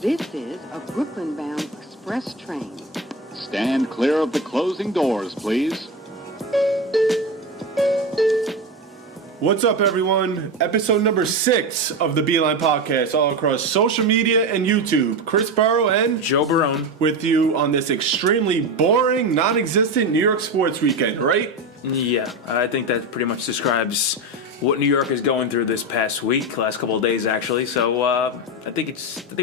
This is a Brooklyn-bound express train. Stand clear of the closing doors, please. What's up, everyone? Episode number 6 of the DIII podcast, all across social media and YouTube. Chris Burrow and Joe Barone with you on this extremely boring, non-existent New York sports weekend, right? Yeah, I think that pretty much describes what New York is going through this past week, last couple of days actually. So I think we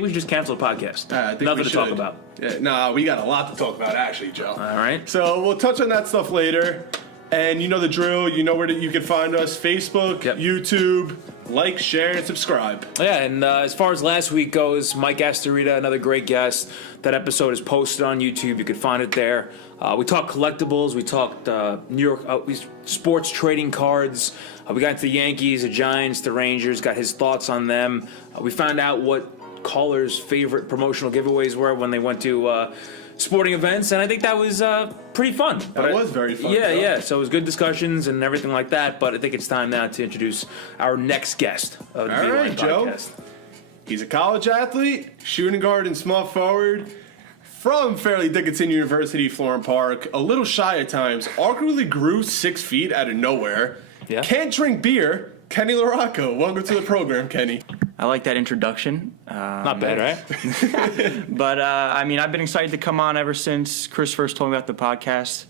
should just cancel the podcast. Nothing to talk about. Yeah, we got a lot to talk about actually, Joe. All right. So we'll touch on that stuff later. And you know the drill. You know where you can find us: Facebook, Yep. YouTube. Like, share, and subscribe. Yeah, and as far as last week goes, Mike Astorita, another great guest. That episode is posted on YouTube. You can find it there. We talked collectibles. We talked New York sports trading cards. We got into the Yankees, the Giants, the Rangers. Got his thoughts on them. We found out what callers' favorite promotional giveaways were when they went to sporting events, and I think that was pretty fun. That was very fun. Yeah. So it was good discussions and everything like that. But I think it's time now to introduce our next guest of the DIII podcast. Joe. He's a college athlete, shooting guard and small forward from Fairleigh Dickinson University, Florham Park. A little shy at times. Awkwardly grew 6 feet out of nowhere. Yeah. Can't drink beer. Kenny LaRocca. Welcome to the program, Kenny. I like that introduction. Not bad, right? But, I've been excited to come on ever since Chris first told me about the podcast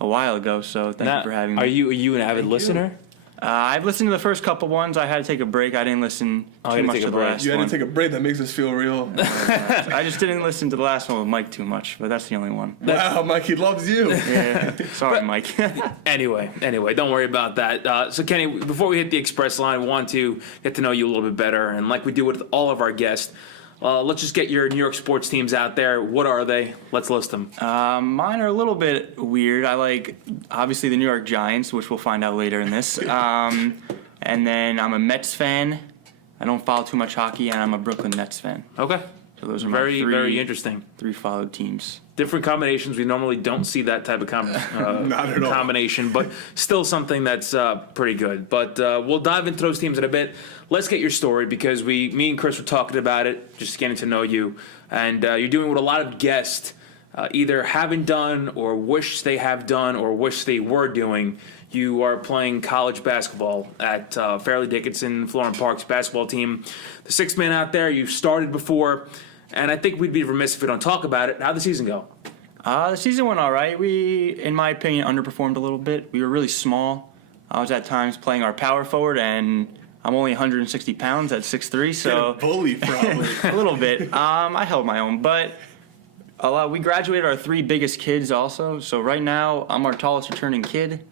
a while ago, so thank you for having me. Are you an avid listener? I've listened to the first couple ones. I had to take a break. I didn't listen too much to the last You one. had to take a break. That makes us feel real. I just didn't listen to the last one with Mike too much, but that's the only one. Wow, Mike, he loves you. Yeah. Sorry, Mike. Anyway, don't worry about that. So, Kenny, before we hit the express line, we want to get to know you a little bit better. And like we do with all of our guests, let's just get your New York sports teams out there. What are they? Let's list them. Mine are a little bit weird. I like, obviously, the New York Giants, which we'll find out later in this. And then I'm a Mets fan. I don't follow too much hockey, and I'm a Brooklyn Nets fan. Okay. So those are very, very interesting. 3 followed teams. Different combinations. We normally don't see that type of Not at all. combination, but still something that's pretty good. But we'll dive into those teams in a bit. Let's get your story because me and Chris were talking about it, just getting to know you. And you're doing what a lot of guests either haven't done or wish they have done or wish they were doing. You are playing college basketball at Fairleigh Dickinson, Florham Park's basketball team. The sixth man out there, you've started before, and I think we'd be remiss if we don't talk about it. How'd the season go? The season went all right. We, in my opinion, underperformed a little bit. We were really small. I was at times playing our power forward, and I'm only 160 pounds at 6'3", so... Bully, probably. A little bit. I held my own, but we graduated our 3 biggest kids also, so right now I'm our tallest returning kid.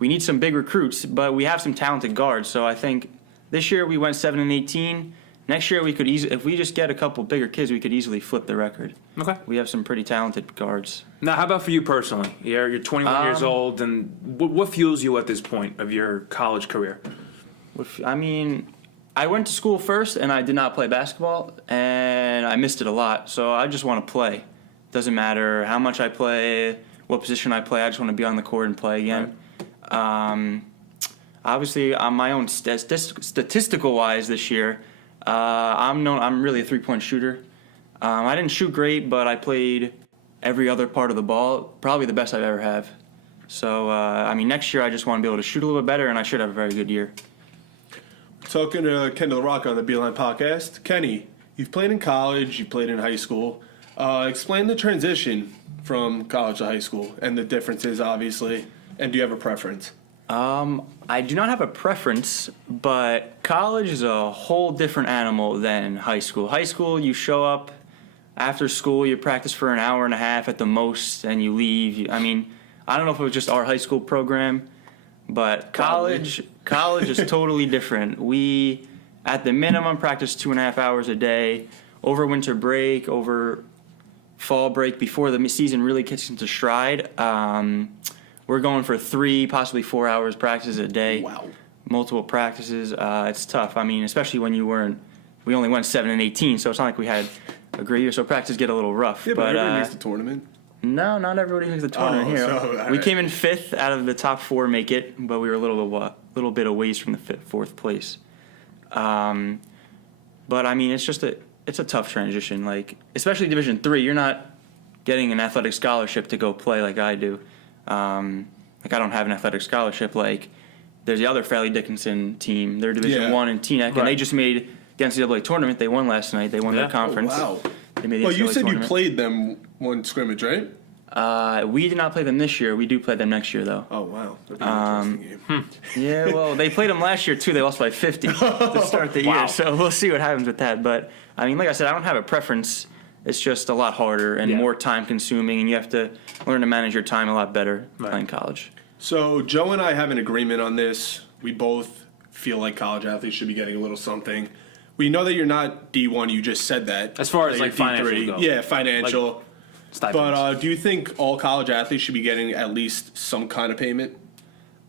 We need some big recruits, but we have some talented guards. So I think this year we went 7-18. Next year we could if we just get a couple bigger kids, we could easily flip the record. Okay. We have some pretty talented guards. Now, how about for you personally? You're 21 years old, and what fuels you at this point of your college career? I went to school first, and I did not play basketball, and I missed it a lot. So I just want to play. Doesn't matter how much I play, what position I play. I just want to be on the court and play again. Right. Obviously, on my own statistical-wise this year, I'm really a three-point shooter. I didn't shoot great, but I played every other part of the ball, probably the best I've ever have. So, next year I just want to be able to shoot a little bit better, and I should have a very good year. Talking to Kenny LaRocca on the DIII podcast. Kenny, you've played in college, you played in high school. Explain the transition from college to high school and the differences, obviously. And do you have a preference? I do not have a preference, but college is a whole different animal than high school. High school, you show up after school, you practice for an hour and a half at the most, and you leave. I don't know if it was just our high school program, but college is totally different. We, at the minimum, practice 2.5 hours a day. Over winter break, over fall break, before the season really kicks into stride, we're going for 3, possibly 4 hours practice a day. Wow. Multiple practices. It's tough. Especially when we only went 7-18, so it's not like we had a great year, so practices get a little rough. Yeah, but everybody makes the tournament. No, not everybody makes the tournament here. So, we came in 5th out of the top 4 make it, but we were a little bit a ways from the 4th place. But I mean, it's a tough transition. Like, especially Division III, you're not getting an athletic scholarship to go play like I do. Like, I don't have an athletic scholarship. Like, there's the other Fairleigh Dickinson team. They're Division I in TNEC, and they just made the NCAA tournament. They won last night. They won their conference. Oh, wow. They made the Well, you NCAA said tournament. you played them one scrimmage, right? We did not play them this year. We do play them next year, though. Oh, wow. That'd be an interesting game. Yeah, well, they played them last year, too. They lost by 50 to start the year, so we'll see what happens with that. But, I mean, like I said, I don't have a preference. It's just a lot harder and more time-consuming, and you have to learn to manage your time a lot better playing college. So Joe and I have an agreement on this. We both feel like college athletes should be getting a little something. We know that you're not D1. You just said that. As far as, that like, you're financial D3. go. Yeah, financial. Stipends. But do you think all college athletes should be getting at least some kind of payment?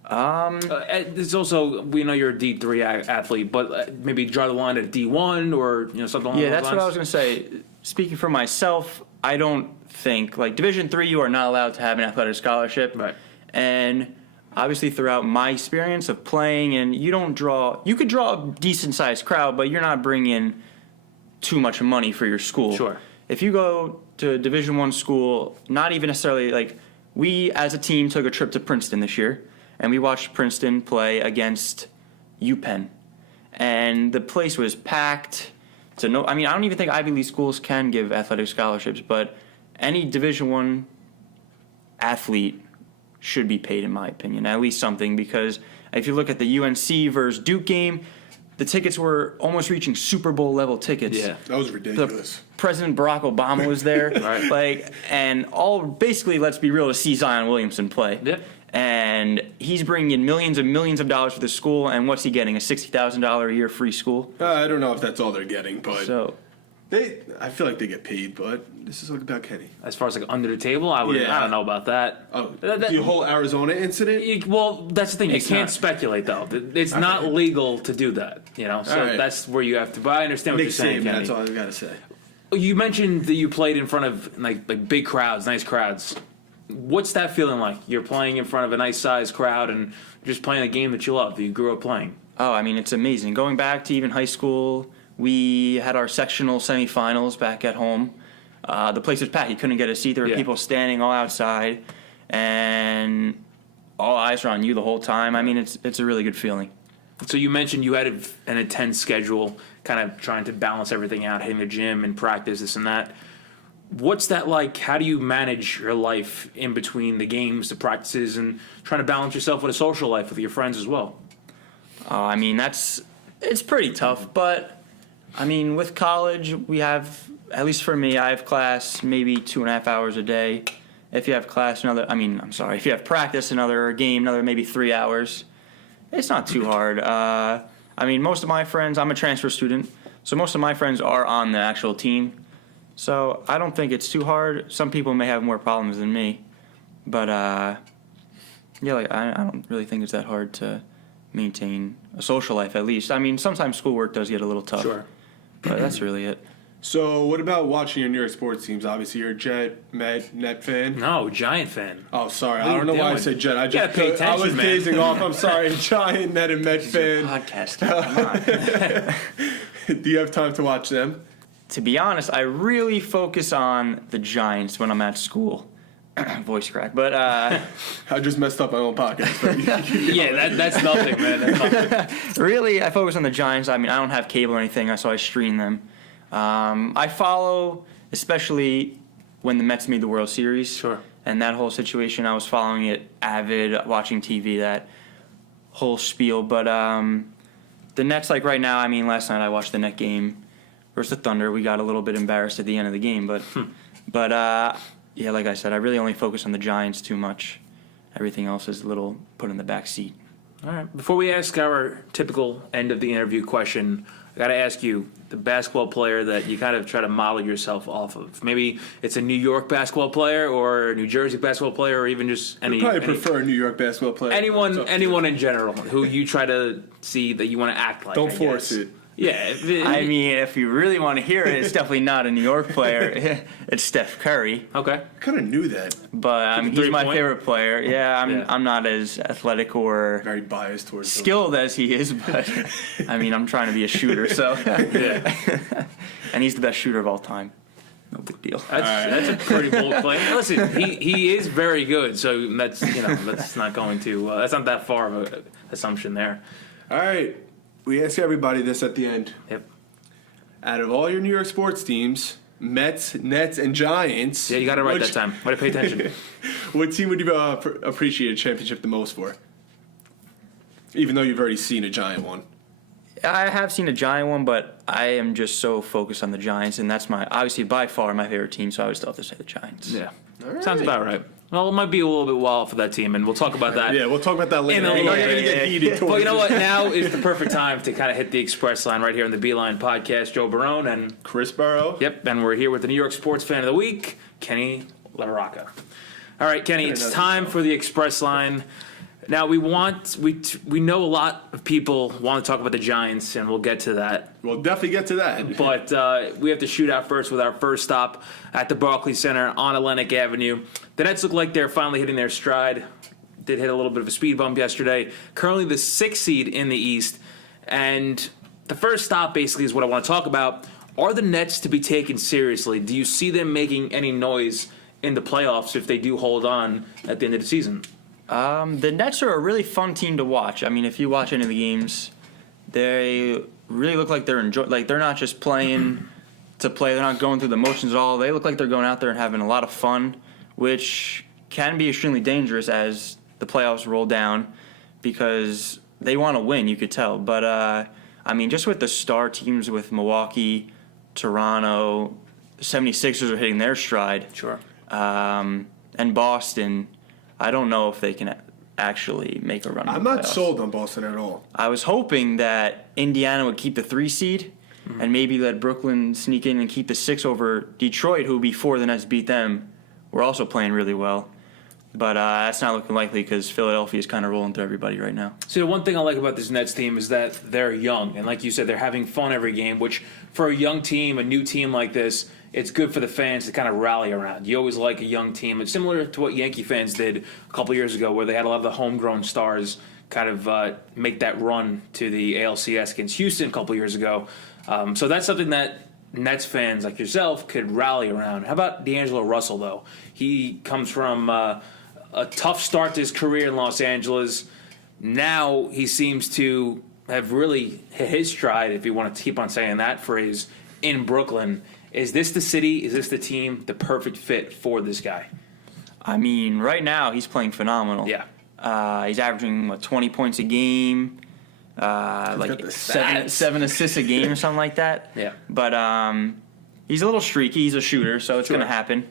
There's also, we know you're a D3 athlete, but maybe draw the line at D1 or something along those lines. Yeah, that's what I was going to say. Speaking for myself, I don't think, like, Division III, you are not allowed to have an athletic scholarship. Right. And obviously throughout my experience of playing, and you could draw a decent-sized crowd, but you're not bringing too much money for your school. Sure. If you go to a Division I school, not even necessarily, like, we as a team took a trip to Princeton this year, and we watched Princeton play against UPenn. And the place was packed. I mean, I don't even think Ivy League schools can give athletic scholarships, but any Division I athlete should be paid, in my opinion, at least something, because if you look at the UNC versus Duke game, the tickets were almost reaching Super Bowl level tickets. Yeah. That was ridiculous. President Barack Obama was there, and basically, let's be real, to see Zion Williamson play. Yeah. And he's bringing in millions and millions of dollars for the school, and what's he getting? A $60,000 a year free school? I don't know if that's all they're getting, but So, I feel like they get paid. But this is about Kenny. As far as like under the table, I don't know about that. Oh, the whole Arizona incident. Well, that's the thing. You can't not. speculate though. It's not legal to do that. So right. that's where you have to. But I understand what Nick you're saying, Saban, Kenny. that's all I gotta say. You mentioned that you played in front of like big crowds, nice crowds. What's that feeling like? You're playing in front of a nice sized crowd and just playing a game that you love, that you grew up playing. oh, I mean, it's amazing. Going back to even high school, we had our sectional semifinals back at home. The place was packed. You couldn't get a seat. There were people standing all outside, and all eyes were on you the whole time. I mean, it's a really good feeling. So you mentioned you had an intense schedule, kind of trying to balance everything out, hitting the gym and practice, this and that. What's that like? How do you manage your life in between the games, the practices, and trying to balance yourself with a social life with your friends as well? I mean, it's pretty tough, but I mean, with college, we have, at least for me, I have class maybe 2.5 hours a day. If you have if you have practice, another game, another maybe 3 hours. It's not too hard. I mean, most of my friends, I'm a transfer student, so most of my friends are on the actual team. So I don't think it's too hard. Some people may have more problems than me, but I don't really think it's that hard to maintain a social life, at least. I mean, sometimes schoolwork does get a little tough. Sure. But that's really it. So, what about watching your New York sports teams? Obviously, you're a Jet, Net fan. No, Giant fan. Oh, sorry. What I are don't know you why I doing? said Jet. I You gotta pay I attention, was man. gazing off. I'm sorry. Giant, Net, and Met fan. Podcast. Come on. Do you have time to watch them? To be honest, I really focus on the Giants when I'm at school. Voice crack. But I just messed up my own podcast. Yeah, that's nothing, man. That's nothing. really, I focus on the Giants. I mean, I don't have cable or anything, so I stream them. I follow, especially when the Mets made the World Series. Sure. And that whole situation, I was following it avid, watching TV, that whole spiel. But the Nets, like right now, I mean, last night I watched the Net game versus the Thunder. We got a little bit embarrassed at the end of the game, but yeah, like I said, I really only focus on the Giants too much. Everything else is a little put in the back seat. All right. Before we ask our typical end of the interview question, I got to ask you, the basketball player that you kind of try to model yourself off of. Maybe it's a New York basketball player or a New Jersey basketball player or even just any. I probably prefer a New York basketball player. Anyone in general who you try to see that you want to act like. Don't force it. Yeah. I mean, if you really want to hear it, it's definitely not a New York player. It's Steph Curry. Okay. I kind of knew that. But I mean, he's my favorite player. Yeah, Yeah. I'm not as athletic or Very biased towards him. skilled as he is, but I mean, I'm trying to be a shooter, so. Yeah. And he's the best shooter of all time. No big deal. That's a pretty bold claim. Listen, he is very good, so that's not going to that's not that far of an assumption there. All right. We ask everybody this at the end. Yep. Out of all your New York sports teams, Mets, Nets, and Giants. Yeah, you got it right that time. Way to pay attention. What team would you appreciate a championship the most for? Even though you've already seen a Giant one. I have seen a Giant one, but I am just so focused on the Giants, and that's obviously by far my favorite team, so I would still have to say the Giants. Yeah. All Sounds right. about right. Well, it might be a little bit wild for that team, and we'll talk about that. Yeah, we'll talk about that later. In a We're not little going to bit. get heated towards But you know it. what? Now is the perfect time to kind of hit the express line right here on the Beeline podcast. Joe Barone and Chris Burrow. Yep, and we're here with the New York Sports Fan of the Week, Kenny LaRocca. All right, Kenny, it's time for the express line. Now we know a lot of people want to talk about the Giants, and we'll get to that. We'll definitely get to that. But we have to shoot out first with our first stop at the Barclays Center on Atlantic Avenue. The Nets look like they're finally hitting their stride. Did hit a little bit of a speed bump yesterday. Currently the 6th seed in the East. And the first stop basically is what I want to talk about. Are the Nets to be taken seriously? Do you see them making any noise in the playoffs if they do hold on at the end of the season? The Nets are a really fun team to watch. I mean, if you watch any of the games, they really look like they're they're not just playing to play. They're not going through the motions at all. They look like they're going out there and having a lot of fun, which can be extremely dangerous as the playoffs roll down because they want to win, you could tell. But, I mean, just with the star teams with Milwaukee, Toronto, the 76ers are hitting their stride. Sure. And Boston, I don't know if they can actually make a run. I'm not sold on Boston at all. I was hoping that Indiana would keep the 3 seed and maybe let Brooklyn sneak in and keep the 6 over Detroit, who before the Nets beat them were also playing really well. But that's not looking likely because Philadelphia is kind of rolling through everybody right now. See, the one thing I like about this Nets team is that they're young. And like you said, they're having fun every game, which for a young team, a new team like this, it's good for the fans to kind of rally around. You always like a young team. It's similar to what Yankee fans did a couple years ago where they had a lot of the homegrown stars kind of make that run to the ALCS against Houston a couple years ago. So that's something that Nets fans like yourself could rally around. How about D'Angelo Russell, though? He comes from a tough start to his career in Los Angeles. Now he seems to have really hit his stride, if you want to keep on saying that phrase, in Brooklyn. Is this the city, is this the team, the perfect fit for this guy? I mean, right now he's playing phenomenal. Yeah. He's averaging, 20 points a game, got like the seven, stats. 7 assists a game or something like that. Yeah. But he's a little streaky. He's a shooter, so it's Sure. going to happen.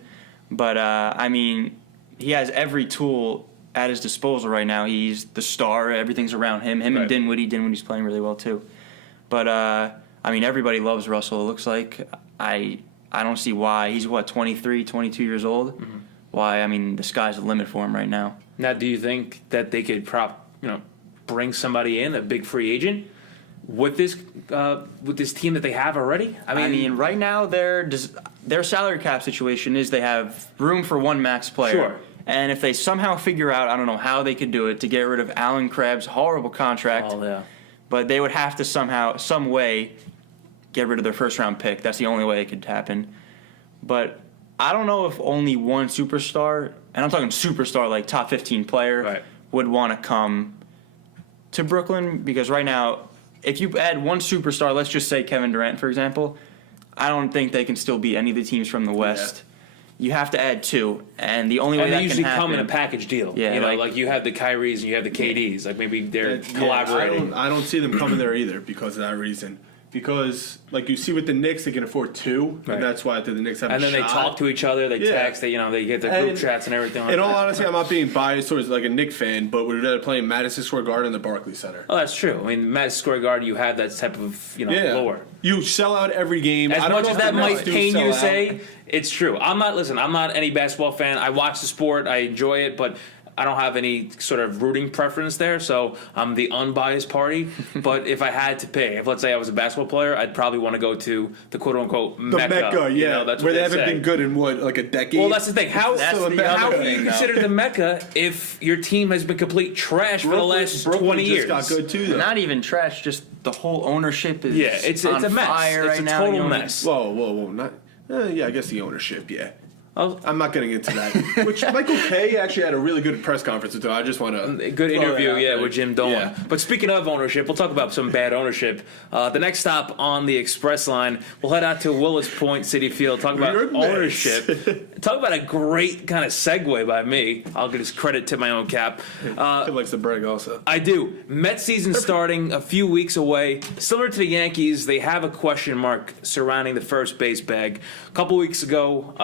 But, I mean, he has every tool at his disposal right now. He's the star. Everything's around him. Him Right. and Dinwiddie. Dinwiddie's playing really well, too. But, I mean, everybody loves Russell, it looks like. I don't see why. He's, 23, 22 years old? Mm-hmm. Why? I mean, the sky's the limit for him right now. Now, do you think that they could bring somebody in, a big free agent, with this team that they have already? I mean, right now their salary cap situation is they have room for one max player. Sure. And if they somehow figure out, I don't know how they could do it, to get rid of Alan Crabb's horrible contract, Oh, yeah. but they would have to somehow, some way, get rid of their first round pick. That's the only way it could happen. But I don't know if only one superstar, and I'm talking superstar like top 15 player, Right. would want to come to Brooklyn, because right now, if you add one superstar, let's just say Kevin Durant, for example, I don't think they can still beat any of the teams from the West. You have to add 2, and the only way And that they usually can happen, come in a package deal. Yeah, like you have the Kyries and you have the KDs. Like maybe they're Yeah, collaborating. I don't see them coming there either because of that reason. Because, like you see with the Knicks, they can afford 2, Right. and that's why the Knicks have And a then they shot. talk to each other, they Yeah. text, they get their group And chats and everything like In that. all honesty, I'm not being biased towards like a Knicks fan, but we'd rather play in Madison Square Garden and the Barclays Center. Oh, that's true. I mean, Madison Square Garden, you have that type of lore. You sell out every game. As I don't much know as if that the might Nets do pain sell you to out. say, it's true. I'm not any basketball fan. I watch the sport. I enjoy it. But I don't have any sort of rooting preference there, so I'm the unbiased party. But if I had to pick, if let's say I was a basketball player, I'd probably want to go to the quote-unquote The Mecca. Mecca, you yeah. know, that's where what they they haven't say. been good in, what, like a decade? Well, that's the thing. How That's the how other can you thing, though. consider the Mecca if your team has been complete trash for the last Brooklyn 20 just years? got good, too, though. Not even trash, just the whole ownership is Yeah, it's on a mess. fire It's right a now. total You know, mess. Whoa. Not, yeah, I guess the ownership, yeah. Oh, I'm not getting into that. Which Michael Kay actually had a really good press conference with. I just want to a good interview, there. with Jim Dolan. Yeah. But speaking of ownership, we'll talk about some bad ownership. The next stop on the express line, we'll head out to Willis Point City Field, talk about You're a mess. ownership. Talk about a great kind of segue by me. I'll give this credit to my own cap. He likes to brag also. I do. Mets season starting a few weeks away. Similar to the Yankees, they have a question mark surrounding the first base bag. A couple weeks ago,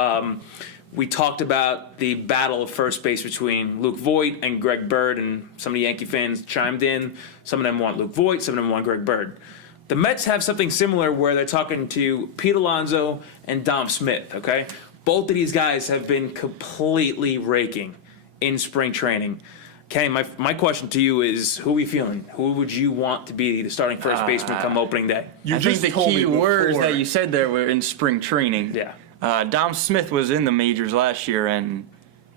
we talked about the battle of first base between Luke Voit and Greg Bird, and some of the Yankee fans chimed in. Some of them want Luke Voit, some of them want Greg Bird. The Mets have something similar where they're talking to Pete Alonso and Dom Smith, okay? Both of these guys have been completely raking in spring training. Kenny, my question to you is, who are we feeling? Who would you want to be the starting first baseman come opening day? You I just think the told key me words before. that you said there were in spring training. Yeah. Dom Smith was in the majors last year, and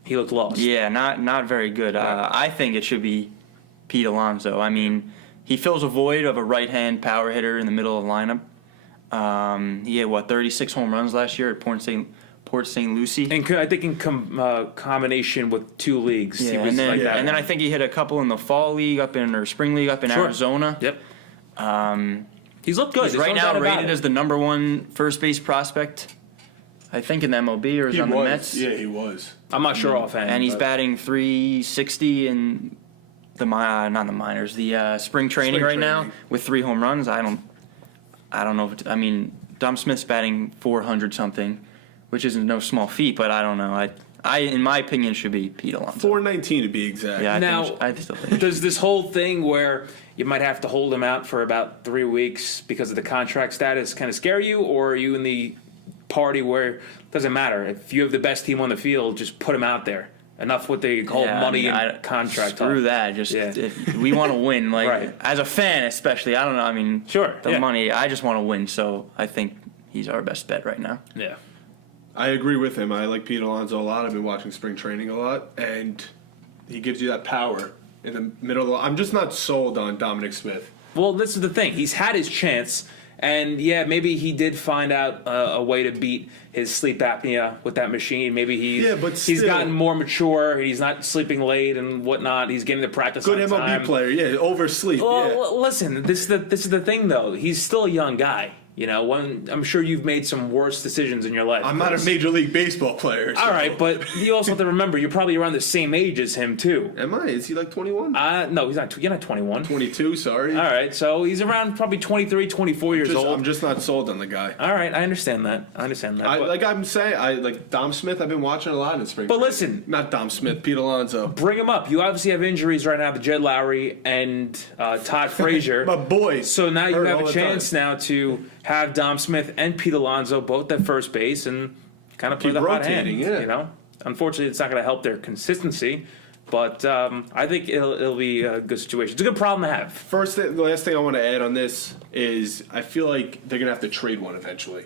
He looked lost. yeah, not very good. I think it should be Pete Alonso. I mean, he fills a void of a right-hand power hitter in the middle of the lineup. He had 36 home runs last year at Port St. Lucie. And I think in combination with two leagues, he Yeah, was and then like that. and then I think he hit a couple in the fall league or spring league up in Sure. Arizona. Yep. He's looked good. He's There's right no now doubt about rated it. as the #1 first base prospect. I think in the MLB or is He on the was. Mets. Yeah, he was. I'm not sure offhand. And he's but- batting 360 in the not the minors, the spring training Spring right now training. with 3 home runs. I don't know. I mean, Dom Smith's batting 400 something, which isn't no small feat. But I don't know. I in my opinion should be Pete Alonso. 419 to be exact. Yeah, Now- I still think. There's this whole thing where you might have to hold him out for about 3 weeks because of the contract status kind of scare you, or are you in the party where it doesn't matter? If you have the best team on the field, just put him out there. Enough with the whole Yeah, money I mean, and contract talk. Screw that. Just Yeah. if we want to win, like Right. as a fan especially. I don't know. I mean, Sure, the yeah. money. I just want to win. So I think he's our best bet right now. Yeah. I agree with him. I like Pete Alonso a lot. I've been watching spring training a lot, and he gives you that power in the middle of the. I'm just not sold on Dominic Smith. Well, this is the thing. He's had his chance, and yeah, maybe he did find out a way to beat his sleep apnea with that machine. Maybe but he's still. gotten more mature. He's not sleeping late and whatnot. He's getting to practice Good on MLB time. player, yeah. Oversleep, Well, yeah. listen. This is the thing, though. He's still a young guy. You know, I'm sure you've made some worse decisions in your life. I'm not a Major League Baseball player. So. All right, but you also have to remember you're probably around the same age as him too. Am I? Is he like 21? No, he's not. You're not 21. 22, sorry. All right, so he's around probably 23, 24 years old. I'm just not sold on the guy. All right, I understand that. But- Like I'm saying, I like Dom Smith. I've been watching a lot in spring. But training. listen. Not Dom Smith, Pete Alonso. bring him up. You obviously have injuries right now to Jed Lowry and Todd Frazier. My boys. So now you Hurt have all a the chance time. now to have Dom Smith and Pete Alonso both at first base and kind of play Keep the hot hand. rotating, yeah. You know, unfortunately, it's not going to help their consistency, but I think it'll be a good situation. It's a good problem to have. The last thing I want to add on this is I feel like they're gonna have to trade one eventually,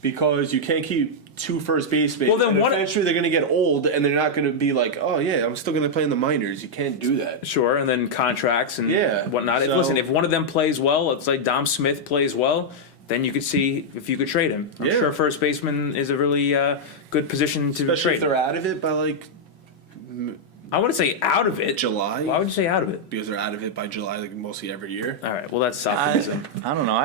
because you can't keep 2 first basemen. Well, then and one- eventually they're gonna get old, and they're not gonna be like, oh yeah, I'm still gonna play in the minors. You can't do that. Sure, and then contracts and Yeah, whatnot. so- Listen, if one of them plays well, let's say Dom Smith plays well, then you could see if you could trade him. I'm Yeah. sure first baseman is a really good position to Especially trade. if they're out of it by like I wouldn't say out of it. July. Why would you say out of it? Because they're out of it by July, like mostly every year. All right, well, that's I optimism. don't know.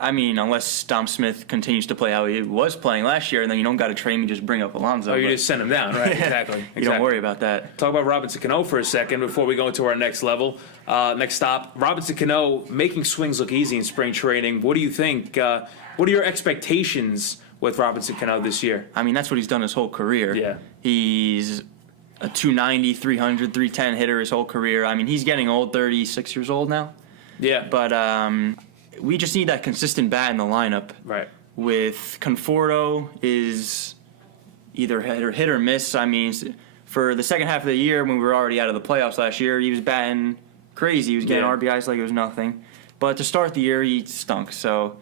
I mean, unless Dom Smith continues to play how he was playing last year, and then you don't got to trade me, just bring up Alonso. Oh, you but just send him down, right? Exactly. you don't worry about that. Talk about Robinson Cano for a second before we go into our next level. Next stop, Robinson Cano making swings look easy in spring training. What do you think? What are your expectations with Robinson Cano this year? I mean, that's what he's done his whole career. Yeah. He's a 290, 300, 310 hitter his whole career. I mean, he's getting old, 36 years old now. Yeah, But we just need that consistent bat in the lineup. right. With Conforto is either hit or miss. I mean, for the second half of the year when we were already out of the playoffs last year, he was batting crazy. He was getting RBIs like it was nothing. But to start the year, he stunk. So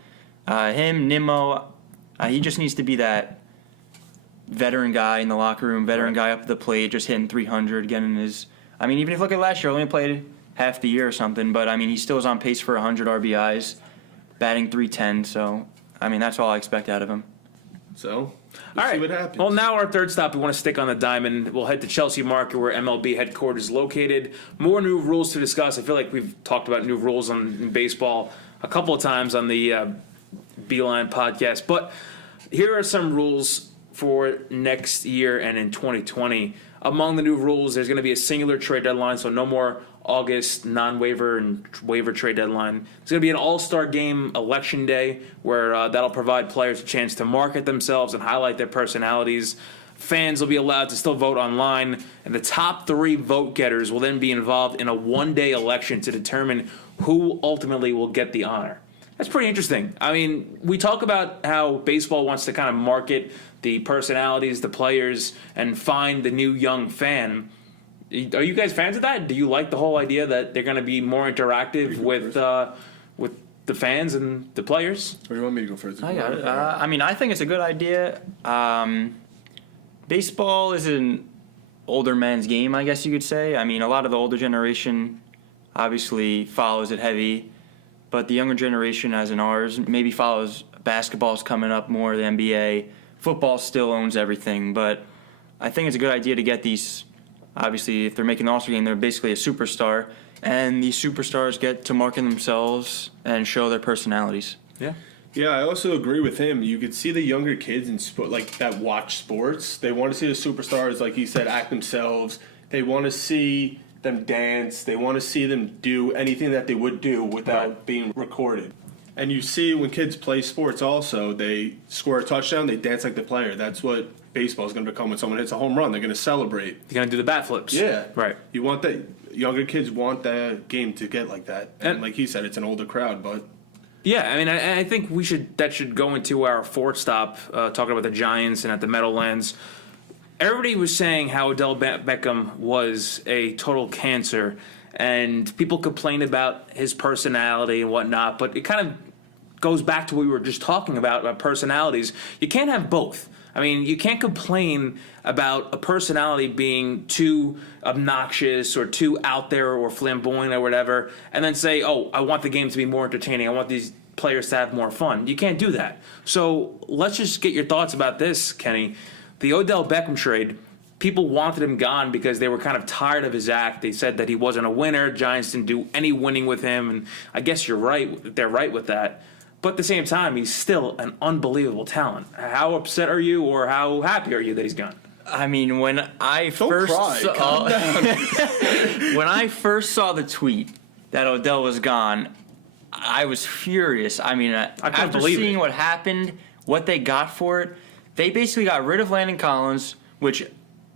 him, Nimmo, he just needs to be that veteran guy in the locker room, veteran guy up at the plate, just hitting 300, getting his. I mean, even if you look at last year, only played half the year or something, but I mean, he still was on pace for 100 RBIs, batting 310. So, I mean, that's all I expect out of him. So, All right. see what happens. Well, now our third stop, we want to stick on the diamond. We'll head to Chelsea Market, where MLB headquarters is located. More new rules to discuss. I feel like we've talked about new rules in baseball a couple of times on the DIII podcast. But here are some rules for next year and in 2020. Among the new rules, there's going to be a singular trade deadline, so no more August non-waiver and waiver trade deadline. It's going to be an all-star game election day where that'll provide players a chance to market themselves and highlight their personalities. Fans will be allowed to still vote online, and the top 3 vote getters will then be involved in a one-day election to determine who ultimately will get the honor. That's pretty interesting. I mean, we talk about how baseball wants to kind of market the personalities, the players, and find the new young fan. Are you guys fans of that? Do you like the whole idea that they're going to be more interactive with the fans and the players? Or you want me to go first? I got it. I mean, I think it's a good idea. Baseball is an older man's game, I guess you could say. I mean, a lot of the older generation obviously follows it heavy, but the younger generation, as in ours, maybe follows basketball's coming up more, the NBA. Football still owns everything, but I think it's a good idea to get these. Obviously, if they're making an all-star game, they're basically a superstar, and these superstars get to market themselves and show their personalities. Yeah. Yeah, I also agree with him. You could see the younger kids in sport, like that watch sports. They want to see the superstars, like he said, act themselves. They want to see them dance. They want to see them do anything that they would do without being recorded. And you see when kids play sports also, they score a touchdown, they dance like the player. That's what baseball is going to become when someone hits a home run. They're going to celebrate. You're going to do the bat flips. Yeah. Right. You want that. Younger kids want that game to get like that. And like he said, it's an older crowd, but. Yeah, I mean, I think that should go into our fourth stop, talking about the Giants and at the Meadowlands. Everybody was saying how Odell Beckham was a total cancer, and people complained about his personality and whatnot, but it kind of goes back to what we were just talking about personalities. You can't have both. I mean, you can't complain about a personality being too obnoxious or too out there or flamboyant or whatever, and then say, oh, I want the game to be more entertaining. I want these players to have more fun. You can't do that. So let's just get your thoughts about this, Kenny. The Odell Beckham trade, people wanted him gone because they were kind of tired of his act. They said that he wasn't a winner. Giants didn't do any winning with him, and I guess you're right. They're right with that. But at the same time, he's still an unbelievable talent. How upset are you, or how happy are you that he's gone? I mean, when I first saw the tweet that Odell was gone, I was furious. I mean, after seeing what happened, what they got for it, they basically got rid of Landon Collins, which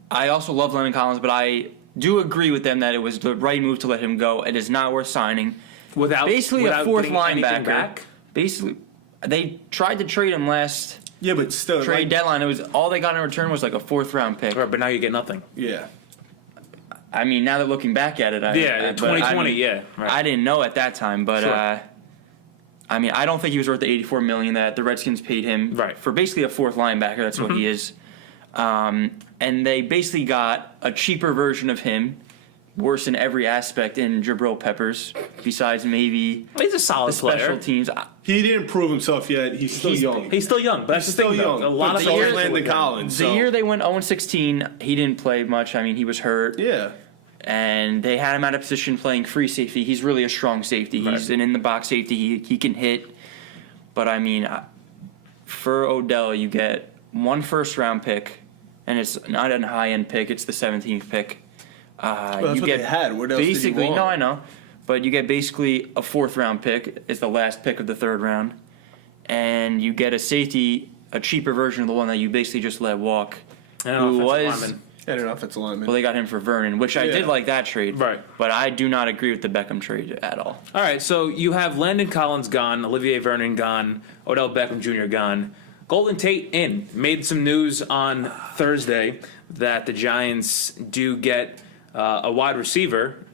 I also love Landon Collins, but I do agree with them that it was the right move to let him go. It is not worth signing. Without a fourth linebacker. Basically, they tried to trade him last but still trade deadline. It was all they got in return was like a 4th round pick. Right, but now you get nothing. Yeah. I mean, now that looking back at it, 2020, right. I didn't know at that time, but I mean, I don't think he was worth the $84 million that the Redskins paid him for basically a 4th linebacker. That's what he is. And they basically got a cheaper version of him. Worse in every aspect in Jabril Peppers, besides maybe he's a solid special player. Teams. He didn't prove himself yet. He's still young. He's still young, but that's He's the still thing, young. A lot of players Landon Collins. The year they went 0-16, he didn't play much. I mean, he was hurt. Yeah. And they had him out of position playing free safety. He's really a strong safety. He's an in-the-box safety. He can hit. But, I mean, for Odell, you get 1 first-round pick, and it's not a high-end pick. It's the 17th pick. That's what they had. What else basically, did he want? No, I know. But you get basically a 4th round pick. It's the last pick of the 3rd round. And you get a safety, a cheaper version of the one that you basically just let walk. And an offensive lineman. Well, they got him for Vernon, which I did like that trade. Right. But I do not agree with the Beckham trade at all. All right, so you have Landon Collins gone, Olivier Vernon gone, Odell Beckham Jr. gone. Golden Tate made some news on Thursday that the Giants do get a wide receiver.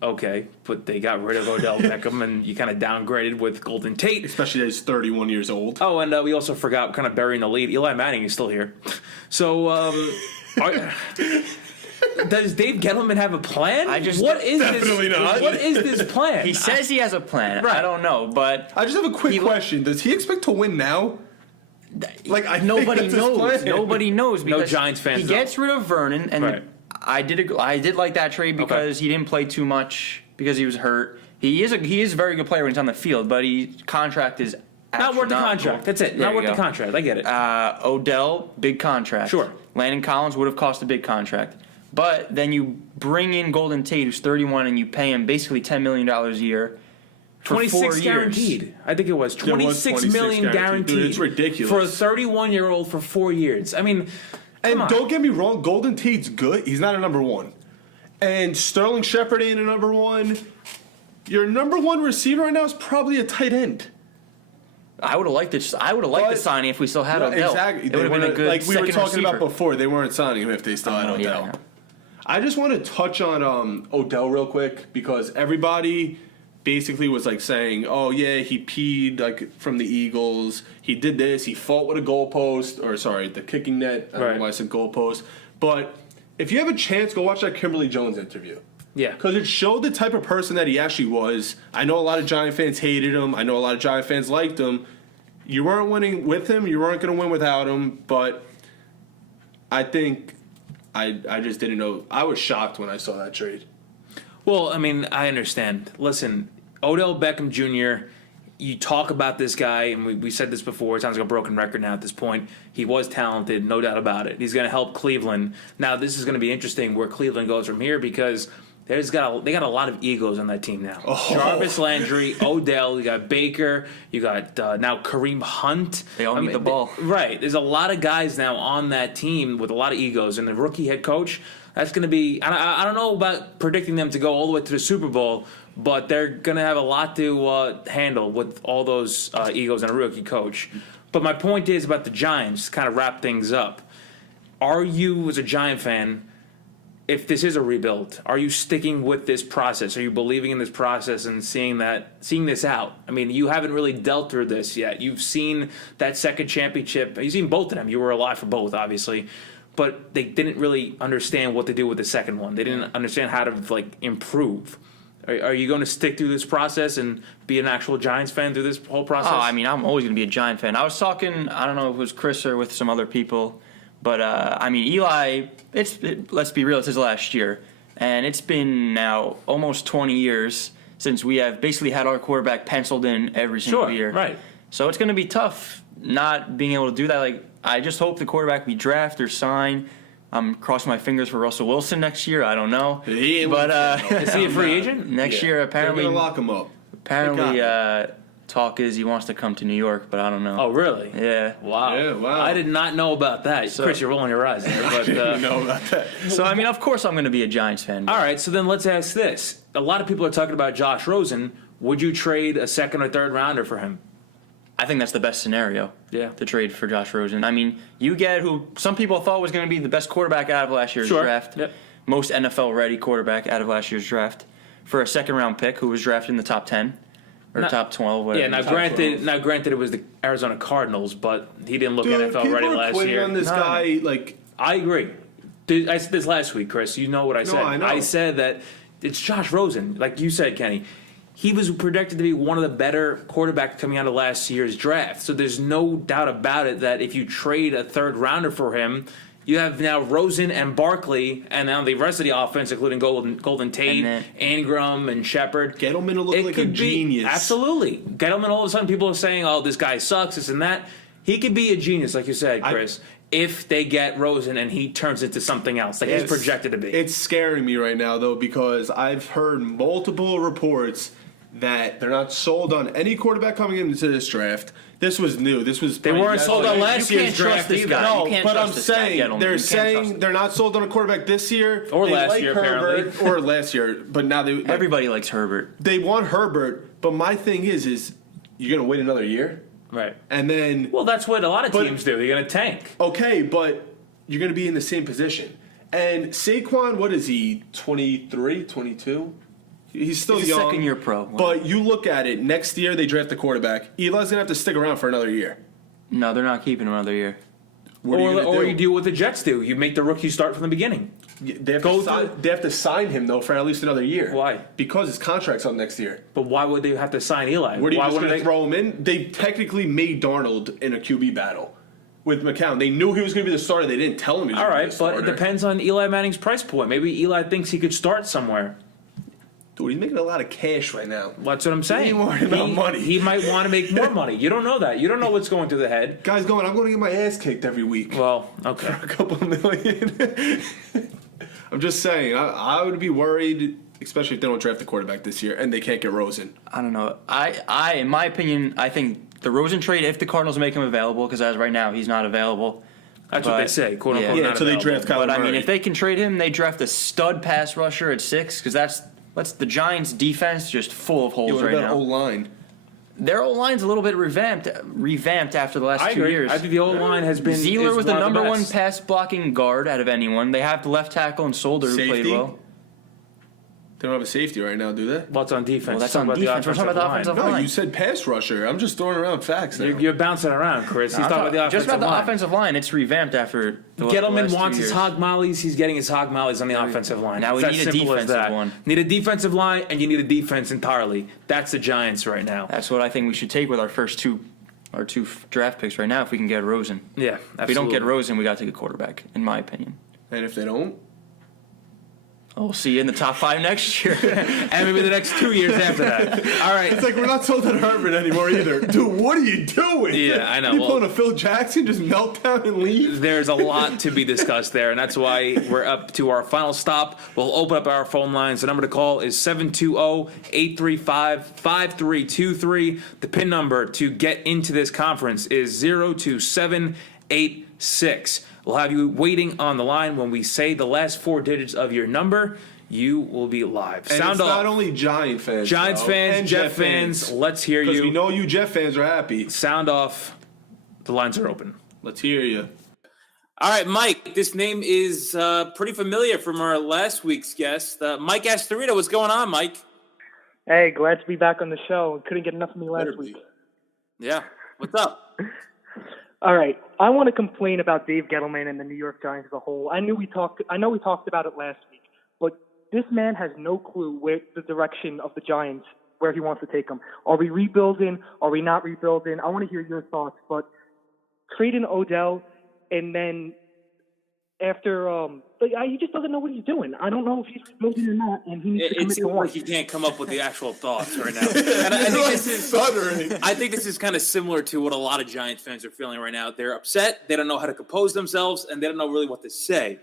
Okay, but they got rid of Odell Beckham, and you kind of downgraded with Golden Tate. Especially that he's 31 years old. Oh, and we also forgot kind of burying the lead. Eli Manning is still here. So, does Dave Gettleman have a plan? What is Definitely this? not. What is this plan? He says he has a plan. Right. I don't know, but I just have a quick question. Does he expect to win now? nobody knows. Nobody knows because No Giants fans he know. gets rid of Vernon, and Right. I did like that trade because he didn't play too much because he was hurt. He is a very good player when he's on the field, but contract is Not worth the astronomical. contract. That's it. There Not you worth the go. contract. I get it. Odell, big contract. Sure. Landon Collins would have cost a big contract. But then you bring in Golden Tate, who's 31, and you pay him basically $10 million a year for 26 4 years. guaranteed. I think it was 26 million guaranteed. Dude, it's ridiculous. For a 31-year-old for 4 years. I mean, And come on. don't get me wrong, Golden Tate's good. He's not a number one. And Sterling Shepard ain't a number one. Your number one receiver right now is probably a tight end. I would have liked it. I would have liked the signing if we still had Odell. Exactly. It would have been a good like we were second talking about receiver. before, they weren't signing him if they still had Oh, Odell. yeah. I just want to touch on Odell real quick because everybody basically was like saying, "Oh yeah, he peed like from the Eagles. He did this. He fought with a goalpost, or sorry, the kicking net. I don't Right. know why I said goalpost. But if you have a chance, go watch that Kimberly Jones interview. Yeah. Because it showed the type of person that he actually was. I know a lot of Giant fans hated him. I know a lot of Giant fans liked him. You weren't winning with him. You weren't going to win without him. But I think I just didn't know. I was shocked when I saw that trade. Well, I mean, I understand. Listen, Odell Beckham Jr., you talk about this guy, and we said this before. It sounds like a broken record now at this point. He was talented, no doubt about it. He's going to help Cleveland. Now, this is going to be interesting where Cleveland goes from here because they got a lot of egos on that team now. Jarvis Landry, Odell, you got Baker, you got now Kareem Hunt. They all need the ball. Right. There's a lot of guys now on that team with a lot of egos, and the rookie head coach, that's going to be. I don't know about predicting them to go all the way to the Super Bowl, but they're going to have a lot to handle with all those egos and a rookie coach. But my point is about the Giants, to kind of wrap things up. Are you, as a Giant fan, if this is a rebuild, are you sticking with this process? Are you believing in this process and seeing this out? I mean, you haven't really dealt through this yet. You've seen that second championship. You've seen both of them. You were alive for both, obviously. But they didn't really understand what to do with the second one. They didn't understand how to, improve. Are you going to stick through this process and be an actual Giants fan through this whole process? Oh, I mean, I'm always going to be a Giant fan. I was talking, I don't know if it was Chris or with some other people, but, I mean, Eli, let's be real, it's his last year. And it's been now almost 20 years since we have basically had our quarterback penciled in every single year. Right. So it's going to be tough not being able to do that. I just hope the quarterback we draft or sign. I'm crossing my fingers for Russell Wilson next year. I don't know. But Is he a free agent? Next year, apparently, they're going to lock him up. apparently, talk is he wants to come to New York, but I don't know. Oh, really? Yeah. Wow. Yeah, wow. I did not know about that. Chris, you're rolling your eyes there. But, I know about that. So, I mean, of course I'm going to be a Giants fan. all right, so then let's ask this. A lot of people are talking about Josh Rosen. Would you trade a second or third rounder for him? I think that's the best scenario. Yeah. To trade for Josh Rosen. I mean, you get who some people thought was going to be the best quarterback out of last year's Sure. draft. Yep. Most NFL-ready quarterback out of last year's draft. For a second-round pick who was drafted in the top 10 or Not- top 12. Whatever. Yeah, now granted it was the Arizona Cardinals, but he didn't look Dude, NFL people ready are last quitting year. on this No. guy, I agree. I said this last week, Chris. You know what I said. I know. I said that it's Josh Rosen. Like you said, Kenny. He was predicted to be one of the better quarterbacks coming out of last year's draft. So there's no doubt about it that if you trade a third rounder for him, you have now Rosen and Barkley, and now the rest of the offense, including Golden Tate, And Ingram, and Shepard. Gettleman will look It like a could be- genius. Absolutely. Gettleman, all of a sudden, people are saying, oh, this guy sucks, this and that. He could be a genius, like you said, Chris, if they get Rosen and he turns into something else, like he's projected to be. It's scaring me right now, though, because I've heard multiple reports that they're not sold on any quarterback coming into this draft. This was new. They weren't sold on last You year's can't trust draft this either. guy. No, You can't but trust I'm this guy, saying Gettleman. they're You can't trust saying him. they're not sold on a quarterback this year Or They last like year, Herbert, apparently. or last year. But now Everybody likes Herbert. they want Herbert. But my thing is you're gonna wait another year? Right. And then, Well, that's what a lot of teams do. They're going to tank. okay, but you're going to be in the same position. And Saquon, what is he, 23, 22? He's still He's a young. second-year pro. But you look at it, next year they draft the quarterback. Eli's going to have to stick around for another year. No, they're not keeping him another year. What are you gonna Or do? you do what the Jets do. You make the rookie start from the beginning. They have to sign him, though, for at least another year. Why? Because his contract's up next year. But why would they have to sign Eli? What are you why just wouldn't going to throw him in? They technically made Darnold in a QB battle with McCown. They knew he was going to be the starter. They didn't tell him he was All going to be right, the but starter. it depends on Eli Manning's price point. Maybe Eli thinks he could start somewhere. Dude, he's making a lot of cash right now. That's what I'm saying. He ain't worried about money. He might want to make more money. You don't know that. You don't know what's going through the head. Guy's going, I'm going to get my ass kicked every week. Well, okay. For a couple million. I'm just saying, I would be worried, especially if they don't draft the quarterback this year and they can't get Rosen. I don't know. I in my opinion, I think the Rosen trade, if the Cardinals make him available, because as of right now he's not available. That's what they say, quote unquote. Yeah, not so they available. draft Kyler But I mean, Murray. if they can trade him, they draft a stud pass rusher at 6, because that's the Giants' defense just full of holes What right about now. O-line? Their O-line's a little bit revamped after the last I 2 agree. years. I think the O-line has been Zeeler is was the one of number one best. pass blocking guard out of anyone. They have the left tackle and Solder who played Safety? well. They don't have a safety right now, do they? Well, it's on defense. Well, that's Talk on about defense. We're talking about the offensive No, line. you said pass rusher. I'm just throwing around facts now. You're bouncing around, Chris. He's I'm talking about the offensive just about the line. offensive line. It's revamped after the Gettleman last 2 wants his years. hog mollies. He's getting his hog mollies on the offensive line. Now we It's need as a simple as defensive that. one. Need a defensive line, and you need a defense entirely. That's the Giants right now. That's what I think we should take with our first two draft picks right now. If we can get Rosen, Yeah, absolutely. if we don't get Rosen, we got to take a quarterback. In my opinion, And if they don't? we'll see you in the top 5 next year. and maybe the next 2 years after that. All right. It's like we're not sold on Herbert anymore either. Dude, what are you doing? Yeah, I know. You Well- pulling a Phil Jackson, just melt down and leave? There's a lot to be discussed there, and that's why we're up to our final stop. We'll open up our phone lines. The number to call is 720-835-5323. The PIN number to get into this conference is 02786. We'll have you waiting on the line. When we say the last 4 digits of your number, you will be live. And Sound it's off. not only Giant fans. Giants though, fans, and Jet fans, let's hear Because we you. know you Jet fans are happy. Sound off. The lines are open. Let's hear you. All right, Mike, this name is pretty familiar from our last week's guest. Mike Astorita, what's going on, Mike? Hey, glad to be back on the show. Couldn't get enough of me last week. Yeah, what's up? All right, I want to complain about Dave Gettleman and the New York Giants as a whole. I know we talked about it last week, but this man has no clue where the direction of the Giants, where he wants to take them. Are we rebuilding? Are we not rebuilding? I want to hear your thoughts. But trading Odell and then after, he just doesn't know what he's doing. I don't know if he's rebuilding or not, and he needs to It commit seems to one. like he can't come up with the actual thoughts right now. And I think stuttering. I think this is kind of similar to what a lot of Giants fans are feeling right now. They're upset. They don't know how to compose themselves, and they don't know really what to say.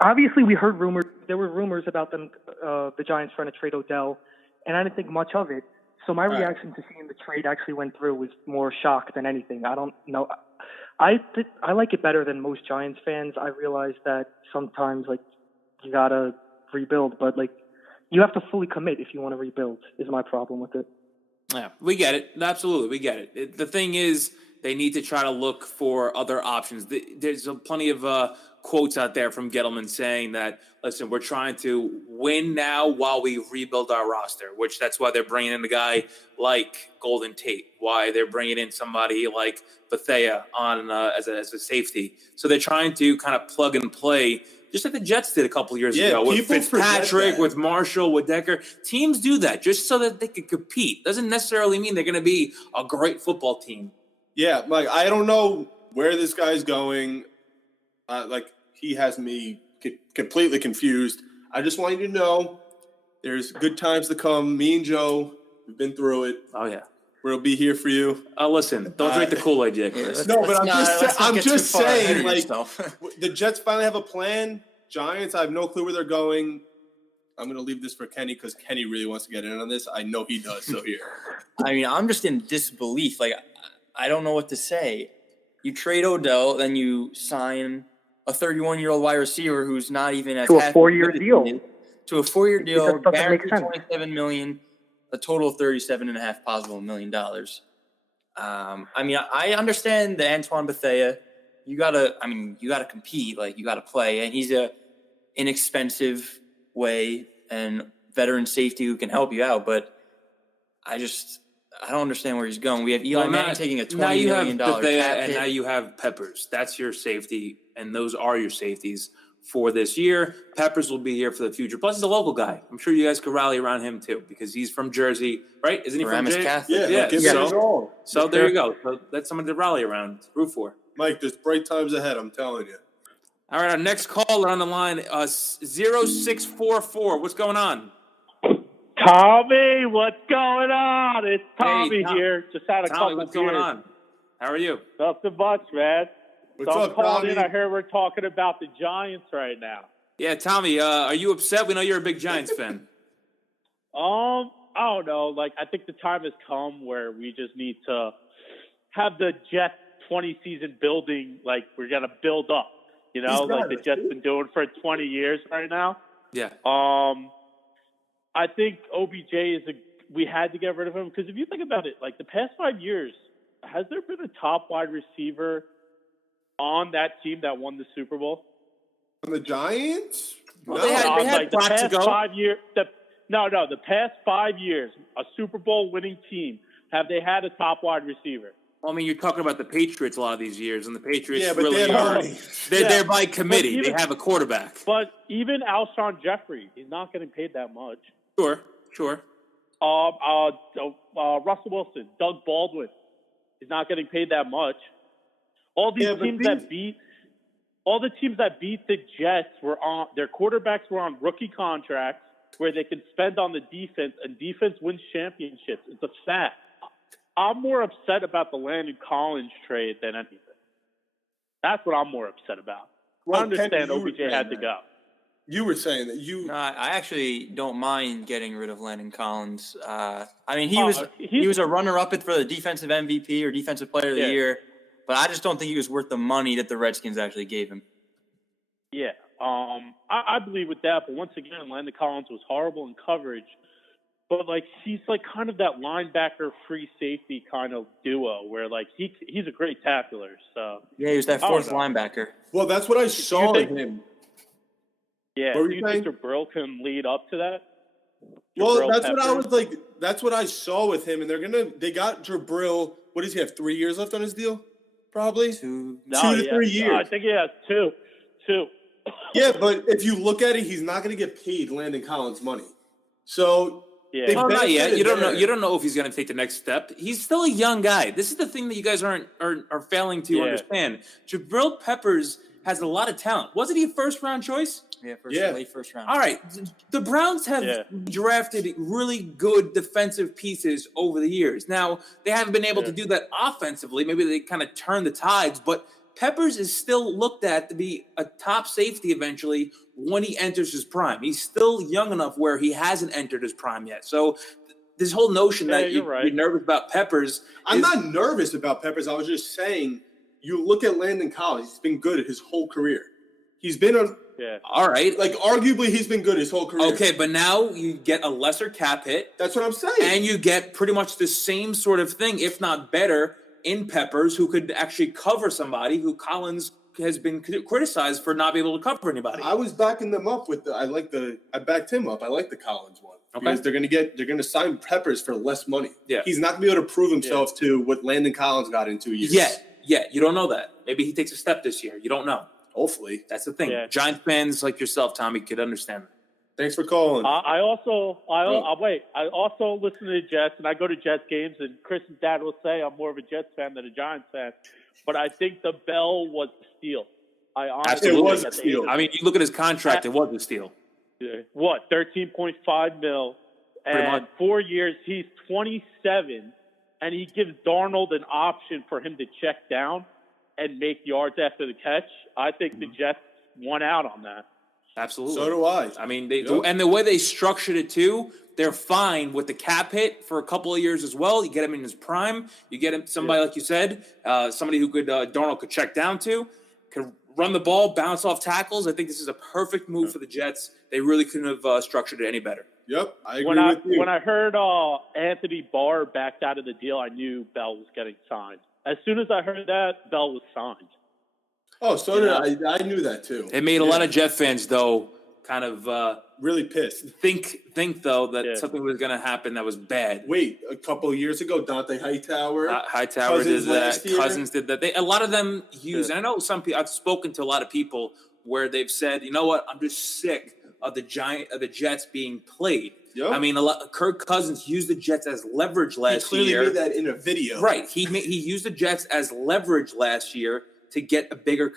Obviously, we heard rumors. There were rumors about them, the Giants trying to trade Odell, and I didn't think much of it. So my reaction to seeing the trade actually went through was more shock than anything. I don't know. I like it better than most Giants fans. I realize that sometimes you gotta rebuild, but you have to fully commit if you want to rebuild. Is my problem with it. Yeah, we get it. Absolutely, we get it. The thing is, they need to try to look for other options. There's plenty of quotes out there from Gettleman saying that, listen, we're trying to win now while we rebuild our roster, which that's why they're bringing in a guy like Golden Tate, why they're bringing in somebody like Bethea on as a safety. So they're trying to kind of plug and play, just like the Jets did a couple years ago with people forget Fitzpatrick, that. with Marshall, with Decker. Teams do that just so that they can compete. Doesn't necessarily mean they're going to be a great football team. Yeah, I don't know where this guy's going. He has me completely confused. I just want you to know there's good times to come. Me and Joe, we've been through it. Oh, yeah. We'll be here for you. Listen, don't drink the Kool-Aid yet, Chris. No, but I'm just saying, yourself. the Jets finally have a plan. Giants, I have no clue where they're going. I'm going to leave this for Kenny because Kenny really wants to get in on this. I know he does, so here. I mean, I'm just in disbelief. I don't know what to say. You trade Odell, then you sign a 31-year-old wide receiver who's not even at To a 4-year deal. To a 4-year deal, That doesn't make guaranteed sense. $27 million, a total of $37.5 possible $1 million. I mean, I understand the Antoine Bethea. You gotta compete, like you gotta play, and he's a inexpensive way and veteran safety who can help you out. But I don't understand where he's going. We have Eli Manning taking a $20 million cap hit. And now you have Peppers. That's your safety, and those are your safeties for this year. Peppers will be here for the future. Plus, he's a local guy. I'm sure you guys could rally around him too because he's from Jersey, right? Isn't he from Jersey? Catholic. Yeah. So there you go. So that's someone to rally around, root for. Mike, there's bright times ahead, I'm telling you. All right, our next caller on the line, 0644. What's going on? Tommy, what's going on? It's Tommy Tom. here. Just had a Tommy, couple what's beers. going on? How are you? Nothing much, man. What's so up, I'm calling Tommy? in. I heard we're talking about the Giants right now. Yeah, Tommy, are you upset? We know you're a big Giants fan. I don't know. Like, I think the time has come where we just need to have the Jets 20 season building. Like, we're gonna build up. You know, like the Jets been doing for 20 years right now. Yeah. I think OBJ we had to get rid of him because if you think about it, like the past 5 years, has there been a top wide receiver on that team that won the Super Bowl? On the Giants? Well, they had like the past Plaxico. 5 years. The past 5 years, a Super Bowl winning team, have they had a top wide receiver? Well, I mean, you're talking about the Patriots a lot of these years, and the Patriots But really are. they're They're by committee. They have a quarterback. But even Alshon Jeffrey, he's not getting paid that much. Sure. Russell Wilson, Doug Baldwin, he's not getting paid that much. All the teams that beat the Jets their quarterbacks were on rookie contracts where they can spend on the defense, and defense wins championships. It's a fact. I'm more upset about the Landon Collins trade than anything. That's what I'm more upset about. Well, I understand Kenny, OBJ had to go. You were saying that No, I actually don't mind getting rid of Landon Collins. I mean, he was a runner-up for the defensive MVP or defensive player of the year, but I just don't think he was worth the money that the Redskins actually gave him. Yeah, I believe with that, but once again, Landon Collins was horrible in coverage. But like he's like kind of that linebacker free safety kind of duo where like he's a great tackler. So yeah, he was that fourth linebacker. Well, that's what I saw in him. Yeah, What were do you you think saying? Jabril can lead up to that? Well, Jabril that's what I Peppers? was like. That's what I saw with him, and they got Jabril. What does he have? 3 years left on his deal? Probably 2 to 3 years. I think he has two. Yeah, but if you look at it, he's not going to get paid Landon Collins money. So Yeah. they Oh, not yet. benefited You don't know. there. You don't know if he's going to take the next step. He's still a young guy. This is the thing that you guys are failing to understand. Jabril Peppers has a lot of talent. Wasn't he a first-round choice? Late first round. All right. The Browns have drafted really good defensive pieces over the years. Now, they haven't been able to do that offensively. Maybe they kind of turn the tides, but Peppers is still looked at to be a top safety eventually when he enters his prime. He's still young enough where he hasn't entered his prime yet. So this whole notion that you're nervous about Peppers. I'm not nervous about Peppers. I was just saying, you look at Landon Collins. He's been good his whole career. He's been on. Yeah. All right. Like, arguably, he's been good his whole career. Okay, but now you get a lesser cap hit. That's what I'm saying. And you get pretty much the same sort of thing, if not better, in Peppers, who could actually cover somebody who Collins has been criticized for not being able to cover anybody. I was backing them up with I backed him up. I like the Collins one. Okay. Because they're gonna sign Peppers for less money. Yeah. He's not gonna be able to prove himself to what Landon Collins got in 2 years. Yeah, you don't know that. Maybe he takes a step this year. You don't know. Hopefully. That's the thing. Yeah. Giant fans like yourself, Tommy, could understand that. Thanks for calling. I also listen to the Jets, and I go to Jets games, and Chris and Dad will say I'm more of a Jets fan than a Giants fan. But I think the Bell was a steal. I honestly Absolutely. It was think a that steal. they- I mean, you look at his contract, it was a steal. What, $13.5 million, Pretty much. and 4 years, he's 27, and he gives Darnold an option for him to check down and make yards after the catch. I think the Jets won out on that. Absolutely. So do I. I mean, and the way they structured it too, they're fine with the cap hit for a couple of years as well. You get him in his prime. You get him somebody like you said, somebody who could Darnold could check down to, could run the ball, bounce off tackles. I think this is a perfect move for the Jets. They really couldn't have structured it any better. Yep, I agree with you. When I heard Anthony Barr backed out of the deal, I knew Bell was getting signed. As soon as I heard that, Bell was signed. Oh, so did I knew that too. It made a lot of Jet fans, though, kind of really pissed. Think though that something was going to happen that was bad. Wait, a couple of years ago, Dante Hightower. Hightower did that. Cousins did that. A lot of them use. And I know some people. I've spoken to a lot of people where they've said, you know what, I'm just sick of the Jets being played. Yep. I mean, Kirk Cousins used the Jets as leverage last year. He clearly made that in a video. Right. He used the Jets as leverage last year to get a better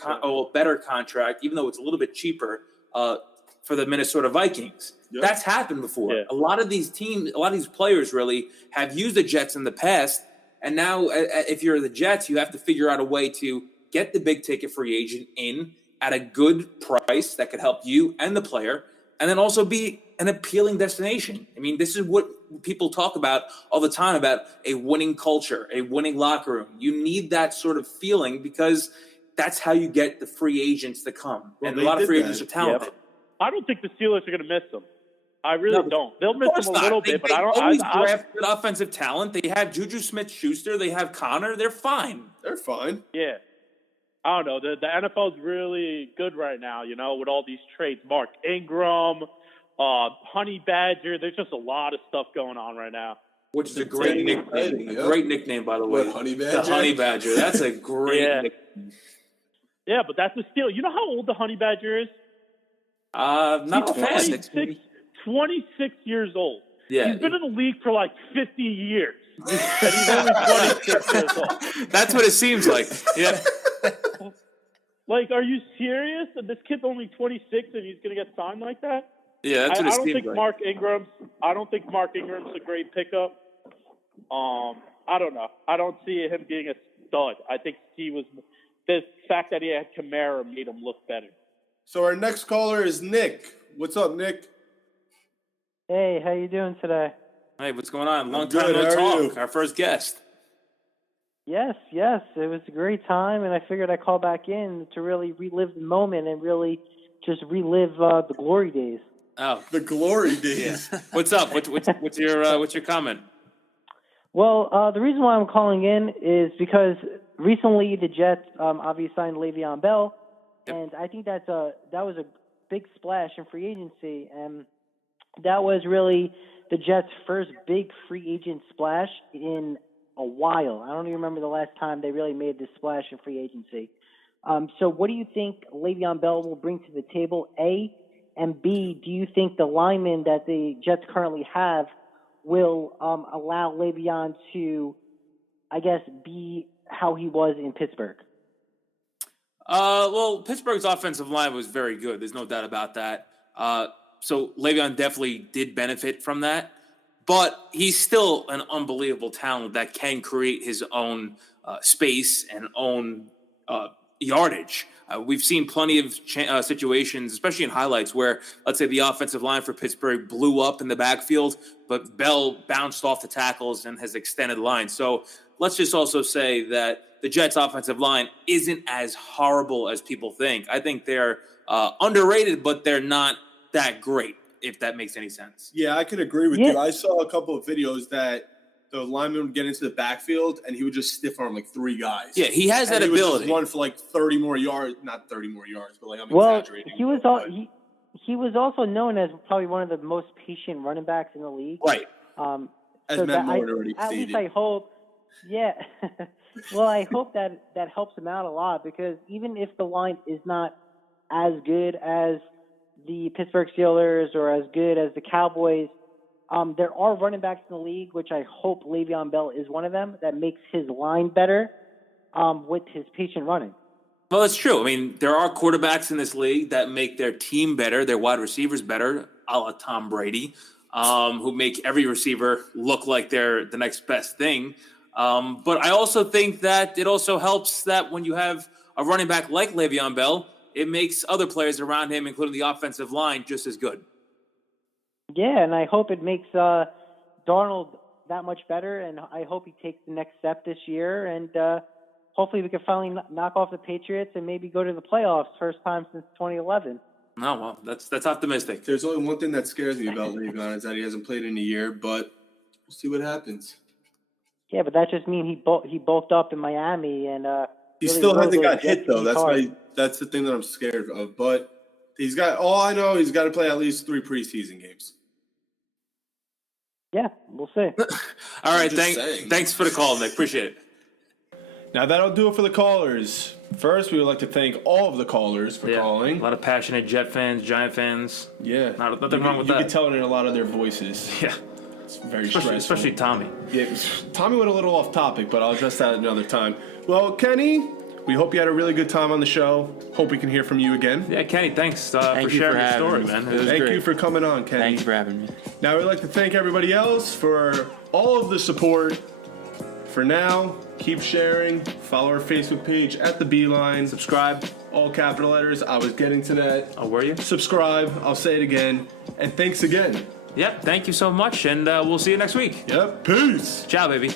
contract, even though it's a little bit cheaper for the Minnesota Vikings. Yep. That's happened before. Yeah. A lot of these teams, a lot of these players really have used the Jets in the past. And now if you're the Jets, you have to figure out a way to get the big ticket free agent in at a good price that could help you and the player, and then also be an appealing destination. I mean, this is what people talk about all the time, about a winning culture, a winning locker room. You need that sort of feeling because that's how you get the free agents to come. Well, and a lot of free agents are talented. Yep. I don't think the Steelers are going to miss them. I really don't. They'll miss them a little bit, but I don't. They always draft good offensive talent. They have Juju Smith-Schuster. They have Connor. They're fine. They're fine. Yeah. I don't know. The NFL's really good right now, you know, with all these trades. Mark Ingram, Honey Badger. There's just a lot of stuff going on right now. Which is a great nickname. Great nickname, by the way. What, Honey Badger? The Honey Badger. That's a great nickname. Yeah, but that's a steal. You know how old the Honey Badger is? Not past 26 years old. Yeah. He's been in the league for like 50 years. And he's only 26 years old. That's what it seems like. Yeah. Like, are you serious? And this kid's only 26 and he's going to get signed like that? Yeah, that's what it seems like. I don't think Mark Ingram's a great pickup. I don't know. I don't see him being a stud. I think the fact that he had Kamara made him look better. So our next caller is Nick. What's up, Nick? Hey, how you doing today? Hey, what's going on? Long time no talk. Our first guest. Yes. It was a great time, and I figured I'd call back in to really relive the moment and really just relive the glory days. Oh, the glory days. Yeah. What's up? What's your comment? Well, the reason why I'm calling in is because recently the Jets obviously signed Le'Veon Bell, and I think that was a big splash in free agency, and that was really the Jets' first big free agent splash in a while. I don't even remember the last time they really made this splash in free agency. So what do you think Le'Veon Bell will bring to the table, A? And B, do you think the linemen that the Jets currently have will allow Le'Veon to, I guess, be how he was in Pittsburgh? Well, Pittsburgh's offensive line was very good. There's no doubt about that. So Le'Veon definitely did benefit from that. But he's still an unbelievable talent that can create his own space and own yardage. We've seen plenty of situations, especially in highlights, where, let's say, the offensive line for Pittsburgh blew up in the backfield, but Bell bounced off the tackles and has extended line. So let's just also say that the Jets' offensive line isn't as horrible as people think. I think they're underrated, but they're not that great, if that makes any sense. Yeah, I can agree with you. I saw a couple of videos that the lineman would get into the backfield and he would just stiff arm like three guys. Yeah, he has that ability. Would just run for like 30 more yards, not 30 more yards, but like I'm exaggerating. He was also known as probably one of the most patient running backs in the league. Right. As Matt Moore already stated. At least I hope. Yeah. Well, I hope that helps him out a lot, because even if the line is not as good as the Pittsburgh Steelers or as good as the Cowboys, there are running backs in the league, which I hope Le'Veon Bell is one of them, that makes his line better with his patient running. Well, that's true. I mean, there are quarterbacks in this league that make their team better, their wide receivers better, a la Tom Brady, who make every receiver look like they're the next best thing. But I also think that it also helps that when you have a running back like Le'Veon Bell, it makes other players around him, including the offensive line, just as good. Yeah, and I hope it makes Darnold that much better, and I hope he takes the next step this year, and hopefully we can finally knock off the Patriots and maybe go to the playoffs first time since 2011. Oh, well, that's optimistic. There's only one thing that scares me about Le'Veon is that he hasn't played in a year, but we'll see what happens. Yeah, but that just means he bulked up in Miami and He really still rode hasn't those got hit, Jets though. teams That's hard. that's the thing that I'm scared of. But he's got – all I know, he's got to play at least 3 preseason games. Yeah, we'll see. All right, just saying. thanks for the call, Nick. Appreciate it. Now, that'll do it for the callers. First, we would like to thank all of the callers for calling. A lot of passionate Jet fans, Giant fans. Yeah. Nothing wrong with that. You can tell it in a lot of their voices. Yeah. It's very stressful. Especially Tommy. Yeah, Tommy went a little off topic, but I'll address that another time. Well, Kenny, we hope you had a really good time on the show. Hope we can hear from you again. Yeah, Kenny, thanks for Thank you sharing for your having story, me. man. It was Thank great. you for coming on, Kenny. Thanks for having me. Now, we'd like to thank everybody else for all of the support. For now, keep sharing. Follow our Facebook page at The Beeline. Subscribe. All capital letters. I was getting to that. Oh, were you? Subscribe. I'll say it again. And thanks again. Yep, thank you so much, and we'll see you next week. Yep. Peace. Ciao, baby.